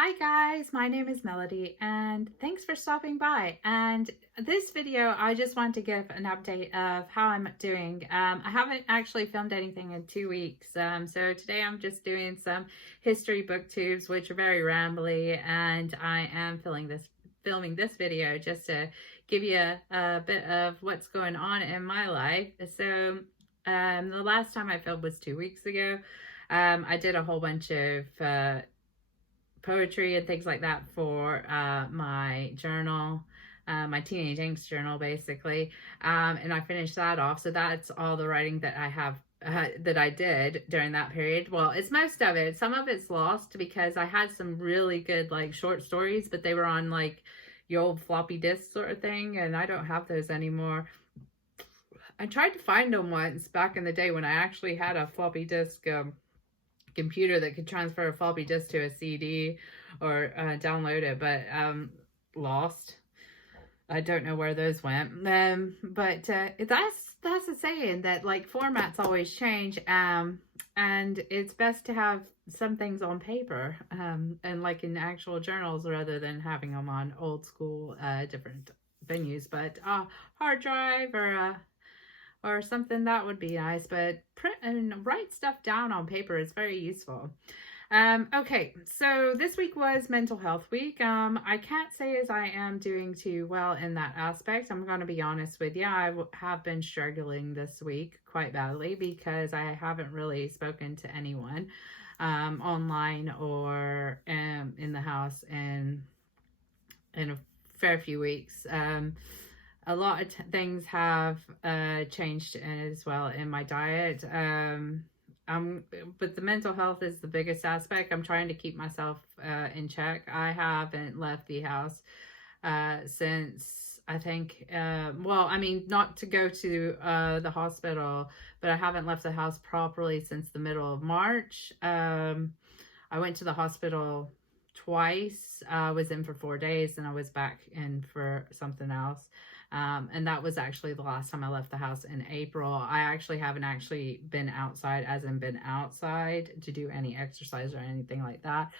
Hi guys, my name is Melody and thanks for stopping by. And this video, I just want to give an update of how I'm doing. I haven't actually filmed anything in 2 weeks. So today I'm just doing some history booktubes, which are very rambly, and I am filming this video just to give you a bit of what's going on in my life. So the last time I filmed was 2 weeks ago. I did a whole bunch of poetry and things like that for my journal, my teenage angst journal, basically. And I finished that off. So that's all the writing that I have that I did during that period. Well, it's most of it. Some of it's lost because I had some really good like short stories, but they were on like the old floppy disk sort of thing, and I don't have those anymore. I tried to find them once back in the day when I actually had a floppy disk computer that could transfer a floppy disk to a CD or download it, but lost. I don't know where those went. But that's a saying that like formats always change, and it's best to have some things on paper and like in actual journals rather than having them on old school different venues. But hard drive or something, that would be nice, but print and write stuff down on paper is very useful. Okay, so this week was mental health week. I can't say as I am doing too well in that aspect. I'm going to be honest with you. I have been struggling this week quite badly because I haven't really spoken to anyone online or in the house in a fair few weeks. A lot of things have changed as well in my diet. But the mental health is the biggest aspect. I'm trying to keep myself in check. I haven't left the house since I think, not to go to the hospital, but I haven't left the house properly since the middle of March. I went to the hospital twice. I was in for 4 days and I was back in for something else. And that was actually the last time I left the house in April. I actually haven't been outside, as in been outside to do any exercise or anything like that,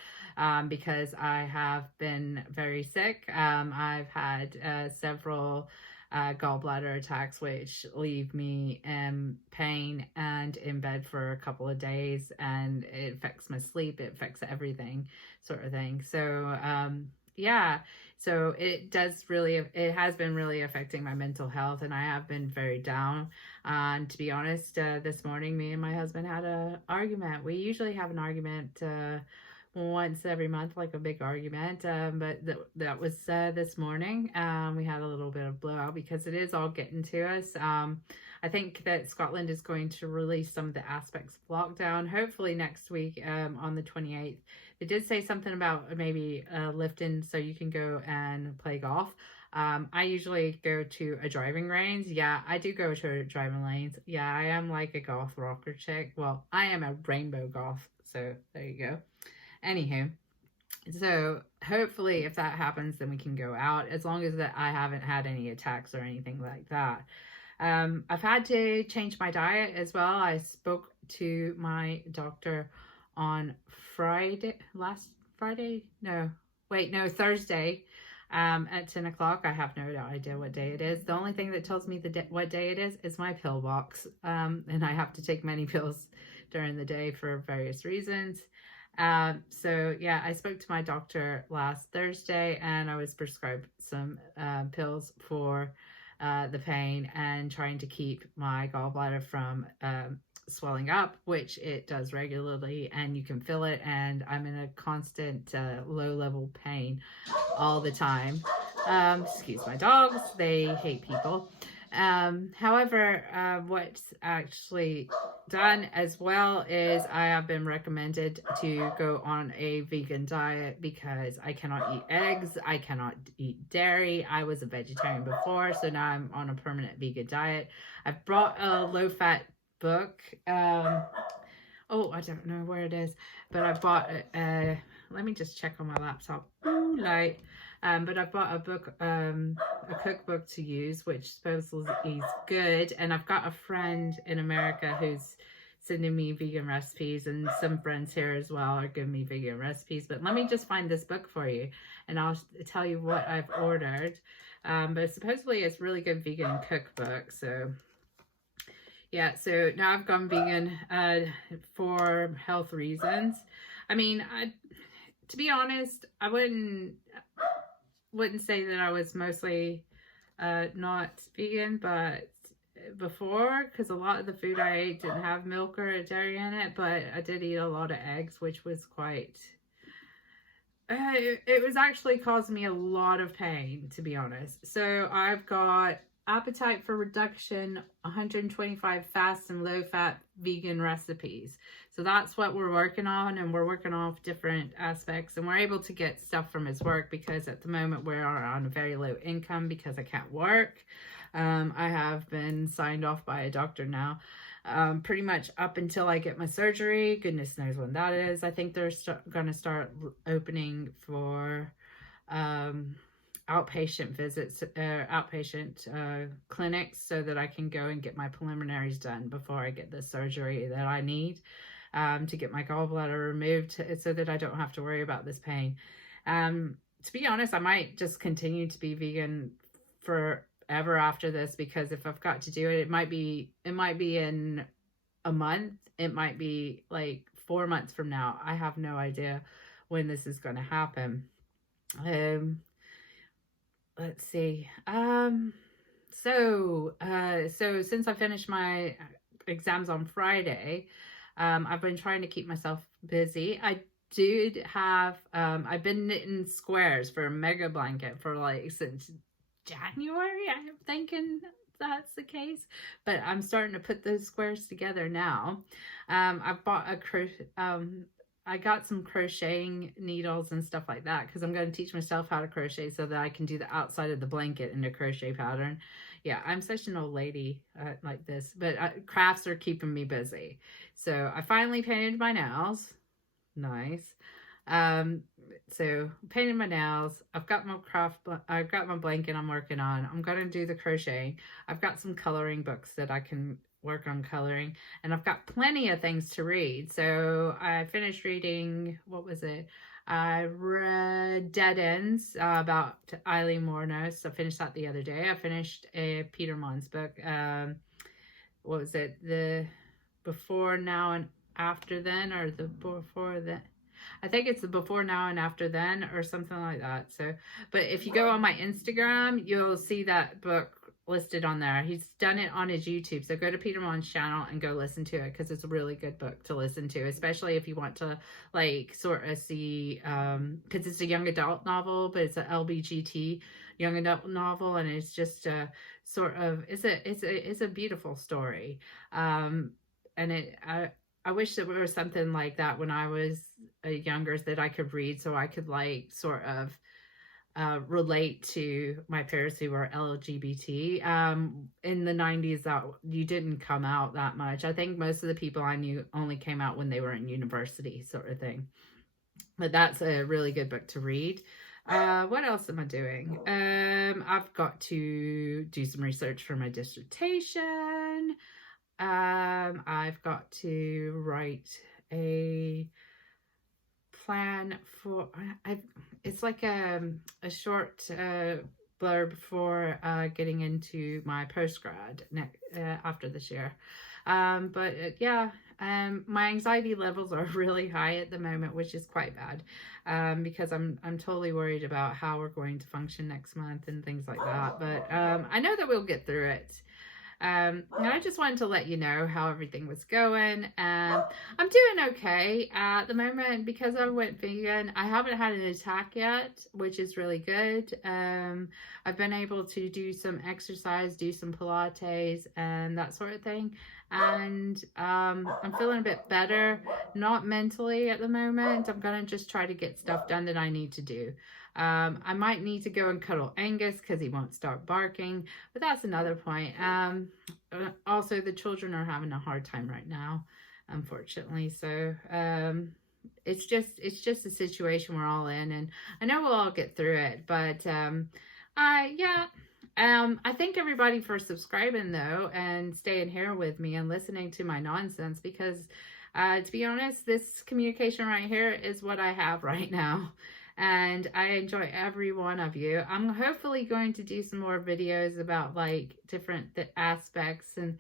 because I have been very sick. I've had several gallbladder attacks, which leave me in pain and in bed for a couple of days, and it affects my sleep, it affects everything sort of thing. So yeah, so it has been really affecting my mental health, and I have been very down. And to be honest, this morning, me and my husband had an argument. We usually have an argument once every month, like a big argument, but that was this morning. We had a little bit of blowout because it is all getting to us. I think that Scotland is going to release some of the aspects of lockdown, hopefully next week on the 28th. They did say something about maybe lifting so you can go and play golf. I usually go to a driving range. Yeah, I do go to driving lanes. Yeah, I am like a golf rocker chick. Well, I am a rainbow golf, so there you go. Anywho, so hopefully if that happens, then we can go out, as long as that I haven't had any attacks or anything like that. I've had to change my diet as well. I spoke to my doctor on Thursday at 10 o'clock. I have no idea what day it is. The only thing that tells me what day it is my pill box. And I have to take many pills during the day for various reasons. So yeah, I spoke to my doctor last Thursday and I was prescribed some pills for the pain and trying to keep my gallbladder from swelling up, which it does regularly, and you can feel it, and I'm in a constant low level pain all the time. Excuse my dogs, they hate people. However, what's actually done as well is I have been recommended to go on a vegan diet because I cannot eat eggs, I cannot eat dairy. I was a vegetarian before, so now I'm on a permanent vegan diet. I've brought a low-fat book. I don't know where it is, but I bought let me just check on my laptop. But I bought a book, a cookbook to use, which supposedly is good. And I've got a friend in America who's sending me vegan recipes, and some friends here as well are giving me vegan recipes. But let me just find this book for you, and I'll tell you what I've ordered. But supposedly it's really good vegan cookbook. So yeah, so now I've gone vegan for health reasons. I mean, to be honest, I wouldn't say that I was mostly not vegan, but before, because a lot of the food I ate didn't have milk or dairy in it, but I did eat a lot of eggs, which was quite it was actually causing me a lot of pain, to be honest. So I've got appetite for reduction 125 fast and low fat vegan recipes. So that's what we're working on, and we're working off different aspects, and we're able to get stuff from his work because at the moment we're on a very low income because I can't work. I have been signed off by a doctor now, pretty much up until I get my surgery. Goodness knows when that is. I think they're going to start opening for outpatient visits, outpatient clinics, so that I can go and get my preliminaries done before I get the surgery that I need to get my gallbladder removed, so that I don't have to worry about this pain. To be honest, I might just continue to be vegan forever after this, because if I've got to do it, it might be in a month, it might be like 4 months from now. I have no idea when this is going to happen. Let's see. So since I finished my exams on Friday, I've been trying to keep myself busy. I did have I've been knitting squares for a mega blanket for like since January. I'm thinking that's the case, but I'm starting to put those squares together now. I've bought I got some crocheting needles and stuff like that, because I'm going to teach myself how to crochet so that I can do the outside of the blanket in a crochet pattern. Yeah, I'm such an old lady like this, but crafts are keeping me busy. So I finally painted my nails. Nice. So painted my nails. I've got my blanket I'm working on. I'm going to do the crocheting. I've got some coloring books that I can work on coloring, and I've got plenty of things to read. So I finished reading, what was it? I read Dead Ends about Eileen Wuornos. I finished that the other day. I finished a Peter Mon's book. What was it? The Before, Now, and After Then, or the Before Then? I think it's the Before, Now, and After Then, or something like that. So, but if you go on my Instagram, you'll see that book listed on there. He's done it on his YouTube. So go to Peter Mon's channel and go listen to it, because it's a really good book to listen to, especially if you want to like sort of see, because it's a young adult novel, but it's an LBGT young adult novel, and it's just a sort of it's a beautiful story. And I wish there was something like that when I was younger that I could read, so I could like sort of relate to my peers who were LGBT. In the 90s, that you didn't come out that much. I think most of the people I knew only came out when they were in university, sort of thing. But that's a really good book to read. What else am I doing? I've got to do some research for my dissertation. I've got to write a plan for it's like a short blurb for getting into my postgrad after this year. Yeah, my anxiety levels are really high at the moment, which is quite bad, because I'm totally worried about how we're going to function next month and things like that. But I know that we'll get through it. And I just wanted to let you know how everything was going. I'm doing okay at the moment because I went vegan. I haven't had an attack yet, which is really good. I've been able to do some exercise, do some Pilates and that sort of thing. And I'm feeling a bit better, not mentally at the moment. I'm going to just try to get stuff done that I need to do. I might need to go and cuddle Angus because he won't start barking, but that's another point. Also, the children are having a hard time right now, unfortunately. So it's just a situation we're all in, and I know we'll all get through it. But yeah, I thank everybody for subscribing though and staying here with me and listening to my nonsense because to be honest, this communication right here is what I have right now. And I enjoy every one of you. I'm hopefully going to do some more videos about like different aspects and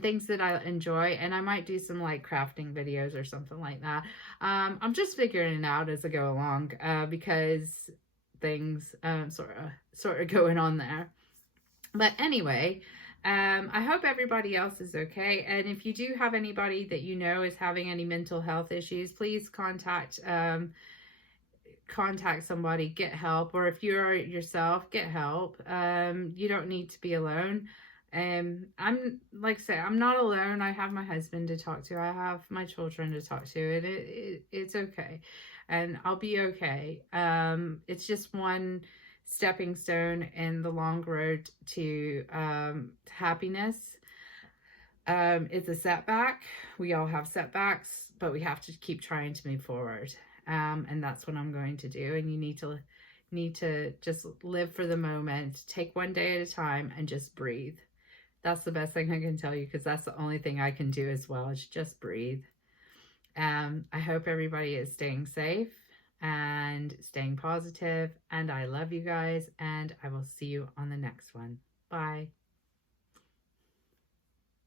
things that I enjoy. And I might do some like crafting videos or something like that. I'm just figuring it out as I go along because things sort of going on there. But anyway, I hope everybody else is okay. And if you do have anybody that you know is having any mental health issues, please contact somebody, get help. Or if you're yourself, get help. You don't need to be alone. I'm like I say, I'm not alone. I have my husband to talk to. I have my children to talk to, and it's okay, and I'll be okay. It's just one stepping stone in the long road to happiness. It's a setback. We all have setbacks, but we have to keep trying to move forward. And that's what I'm going to do. And you need to just live for the moment, take one day at a time, and just breathe. That's the best thing I can tell you, because that's the only thing I can do as well, is just breathe. I hope everybody is staying safe and staying positive, and I love you guys, and I will see you on the next one. Bye.